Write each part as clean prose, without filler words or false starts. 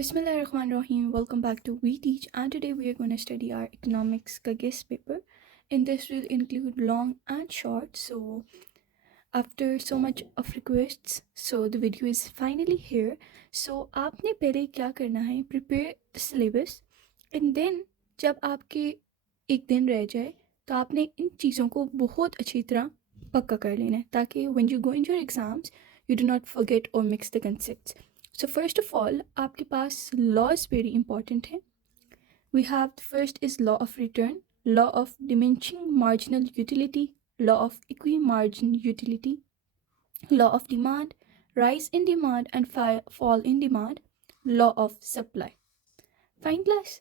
Bismillahirrahmanirrahim. Welcome back to We Teach, and today we are going to study our economics ka guest paper. And this will include long and short. So after so much of requests, so the video is finally here. So आपने पहले क्या करना है, prepare the syllabus, and then जब आपके एक दिन रह जाए तो आपने इन चीज़ों को बहुत अच्छी तरह पक्का कर लेना है ताकि when you go into your exams you do not forget or mix the concepts. So first of all, आपके पास laws very important है. We have the first is law of return, law of diminishing marginal utility, law of equimargin utility, law of demand, rise in demand and fall in demand, law of supply. Fine class.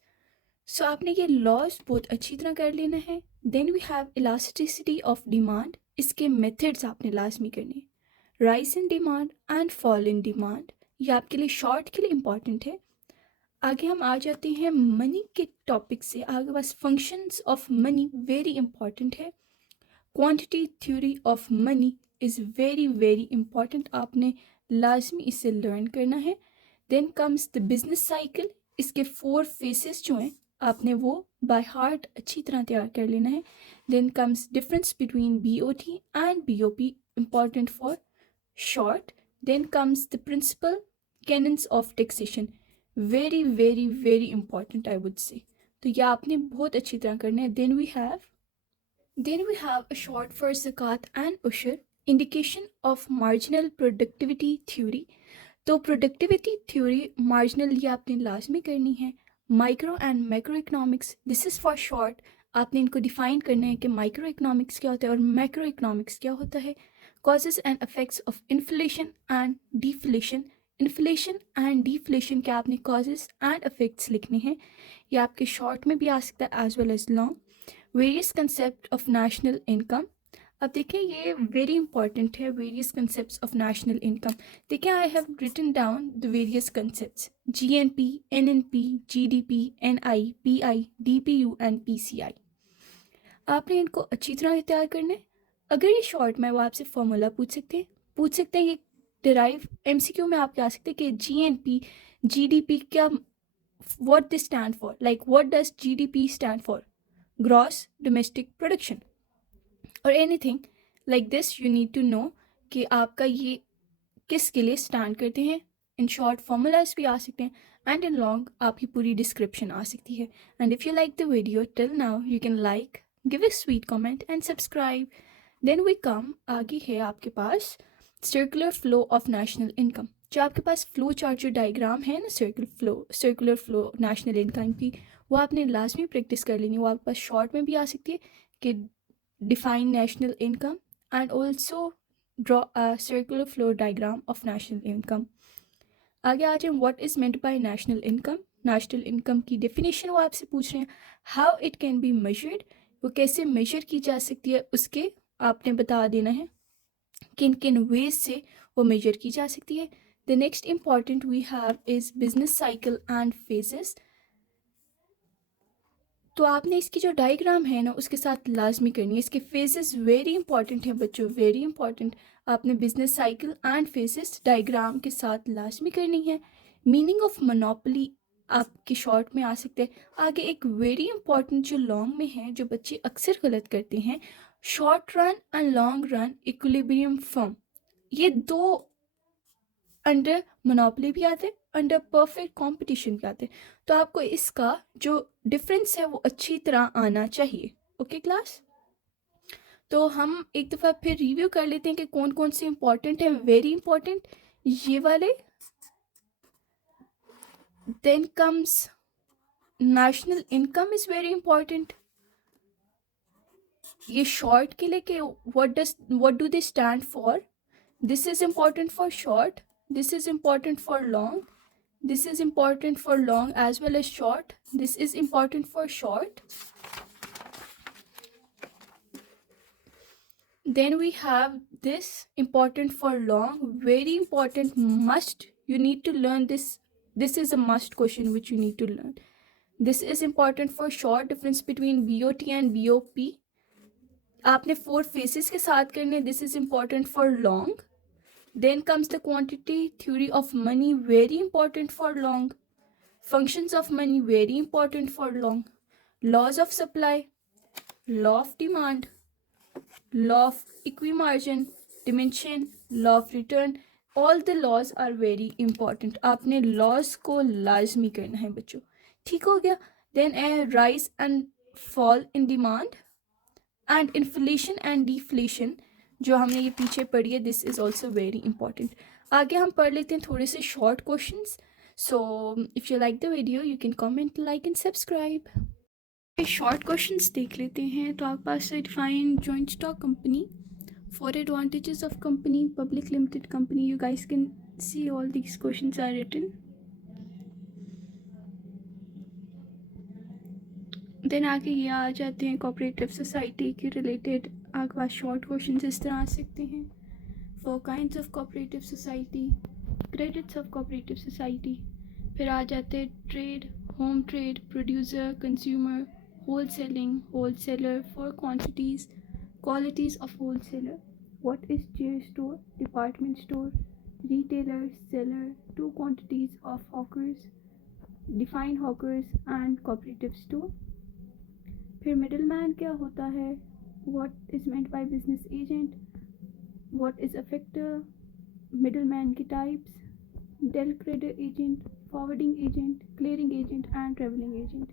So आपने ये laws बहुत अच्छी तरह कर लेना है. Then we have elasticity of demand. इसके methods आपने लाजमी करने. Rise in demand and fall in demand. ये आपके लिए शॉर्ट के लिए इम्पॉर्टेंट है. आगे हम आ जाते हैं मनी के टॉपिक से. आगे बस functions of money very important है. Quantity theory of money is very very important. आपने लाजमी इसे लर्न करना है. Then comes the business cycle. इसके 4 फेसेस जो हैं आपने वो बाय हार्ट अच्छी तरह तैयार कर लेना है. Then comes difference between BOT and BOP, important for short. Then comes the principal canons of taxation, very very very important I would say. तो ये आपने बहुत अच्छी तरह करना है. Then we have a short for zakat and ushr, indication of marginal productivity theory. तो productivity theory marginal ये आपने लाजमी करनी है. Micro and macro economics, this is for short. आपने इनको डिफाइन करना है कि माइक्रो इकोनॉमिक्स क्या होता है और मैक्रो इकोनॉमिक्स क्या होता है. causes and effects of inflation and deflation. Inflation and deflation के आपने causes and effects लिखने हैं. ये आपके शॉर्ट में भी आ सकता है as well as long. Various concept of national income. अब देखिए ये वेरी इंपॉर्टेंट है. Various concept of national income. देखिए I have written down the various concepts: GNP, NNP, GDP, NI, PI, DPU and PCI. आपने इनको अच्छी तरह तैयार करना है. अगर ये शॉर्ट में वो आपसे फॉर्मूला पूछ सकते हैं. ये डिराइव MCQ में आपके आ सकते हैं कि GNP, GDP क्या, what this stand for, like what does GDP stand for, gross domestic production, और anything like this. You need to know कि आपका ये किस के लिए स्टैंड करते हैं. इन शॉर्ट फॉर्मूलाज भी आ सकते हैं एंड इन लॉन्ग आपकी पूरी डिस्क्रिप्शन आ सकती है. And if you like the video till now you can like, give a sweet comment and subscribe. Then we come, आगे है आपके पास circular flow of national income. जो आपके पास फ्लो चार्ट जो डायग्राम है ना सर्कुलर फ्लो नेशनल इनकम की, वो आपने लाजमी प्रैक्टिस कर लेनी. वो आपके पास शॉर्ट में भी आ सकती है कि define national income and also draw a circular flow diagram of national income. आगे आ जाए what is meant by national income. National income की डेफिनेशन वो आपसे पूछ रहे हैं. How it can be measured, वो कैसे मेजर की जा सकती है उसके आपने बता देना है किन किन वेज से वो मेजर की जा सकती है. The next important we have is business cycle and phases. तो आपने इसकी जो डायग्राम है ना उसके साथ लाजमी करनी है. इसके फेजेस वेरी इंपॉर्टेंट हैं बच्चों, वेरी इंपॉर्टेंट. आपने business cycle and phases diagram के साथ लाजमी करनी है. मीनिंग ऑफ मोनोपोली आपके शॉर्ट में आ सकते हैं. आगे एक वेरी इंपॉर्टेंट जो लॉन्ग में है जो बच्चे अक्सर गलत करते हैं, short run and long run equilibrium form. ये दो अंडर मोनोपोली भी आते हैं, अंडर परफेक्ट कंपटीशन भी आते हैं. तो आपको इसका जो डिफरेंस है वो अच्छी तरह आना चाहिए. ओके क्लास, तो हम एक दफ़ा फिर रिव्यू कर लेते हैं कि कौन कौन से इंपॉर्टेंट है. वेरी इंपॉर्टेंट ये वाले. Then comes national income is very important. ये शॉर्ट के लिए कि what do they stand for. This is important for short, this is important for long, this is important for long as well as short, this is important for short. Then we have this important for long, very important, must, you need to learn this. This is a must question which you need to learn. This is important for short, difference between BOT and BOP आपने 4 फेसेस के साथ करने. this is important for long. Then comes the quantity theory of money, very important for long. functions of money very important for long, laws of supply, law of demand, law of equimargin, dimension, law of return, all the laws are very important. आपने laws को लाजमी करना है बच्चों, ठीक हो गया. Then rise and fall in demand and inflation and deflation जो हमने ये पीछे पढ़ी है, this is also very important. आगे हम पढ़ लेते हैं थोड़े से short questions. So if you like the video you can comment, like and subscribe. Short questions देख लेते हैं. तो आपके पास है define joint stock company, for advantages of company, public limited company. You guys can see all these questions are written. Then आगे ये आ जाते हैं cooperative society के related. आपके पास short questions इस तरह आ सकते हैं. For kinds of cooperative society, credits of cooperative society. फिर आ जाते हैं trade, home trade, producer, consumer, wholesaling, wholesaler, for quantities, qualities of wholesaler. What is chair store, department store, retailer, seller, two quantities of hawkers, define hawkers and cooperative store. फिर middleman क्या होता है, what is meant by business agent, what is affector, middleman की types, del creditor agent, forwarding agent, clearing agent and traveling agent.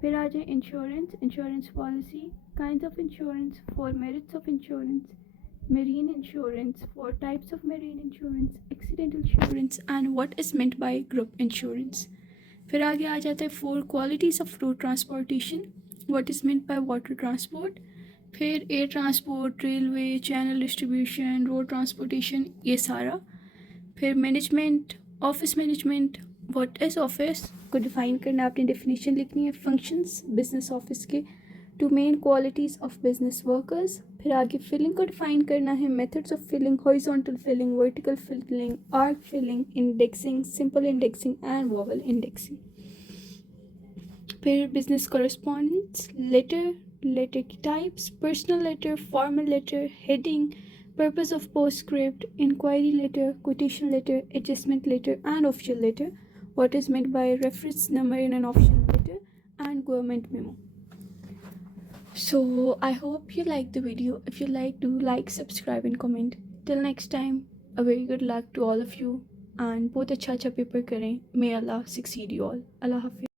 फिर आ जाए insurance, insurance policy, kinds of insurance, for merits of insurance, marine insurance, for types of marine insurance, accident insurance and what is meant by group insurance. फिर आगे आ जाता है for qualities of road transportation, what is meant by water transport. फिर air transport, railway, channel distribution, road transportation, ये सारा. फिर management, office management, what is office को define करना, आपने डेफिनेशन लिखनी है. फंक्शंस बिजनेस ऑफिस के, two main qualities of business workers. फिर आगे फिलिंग को डिफाइन करना है, methods of filing, horizontal filing, vertical filing, arch filing, indexing, simple indexing and vowel indexing. फिर बिजनेस कॉरेस्पॉन्डेंस, लेटर, लेटर की types, personal letter, formal letter, heading, purpose of postscript, inquiry letter, quotation letter, adjustment letter and official letter, what is meant by reference number in an official letter and government memo. So I hope you like the video. If you like, do like, subscribe and comment. Till next time, a very good luck to all of you and बहुत अच्छा paper करें. May Allah succeed you all. Allah Hafiz.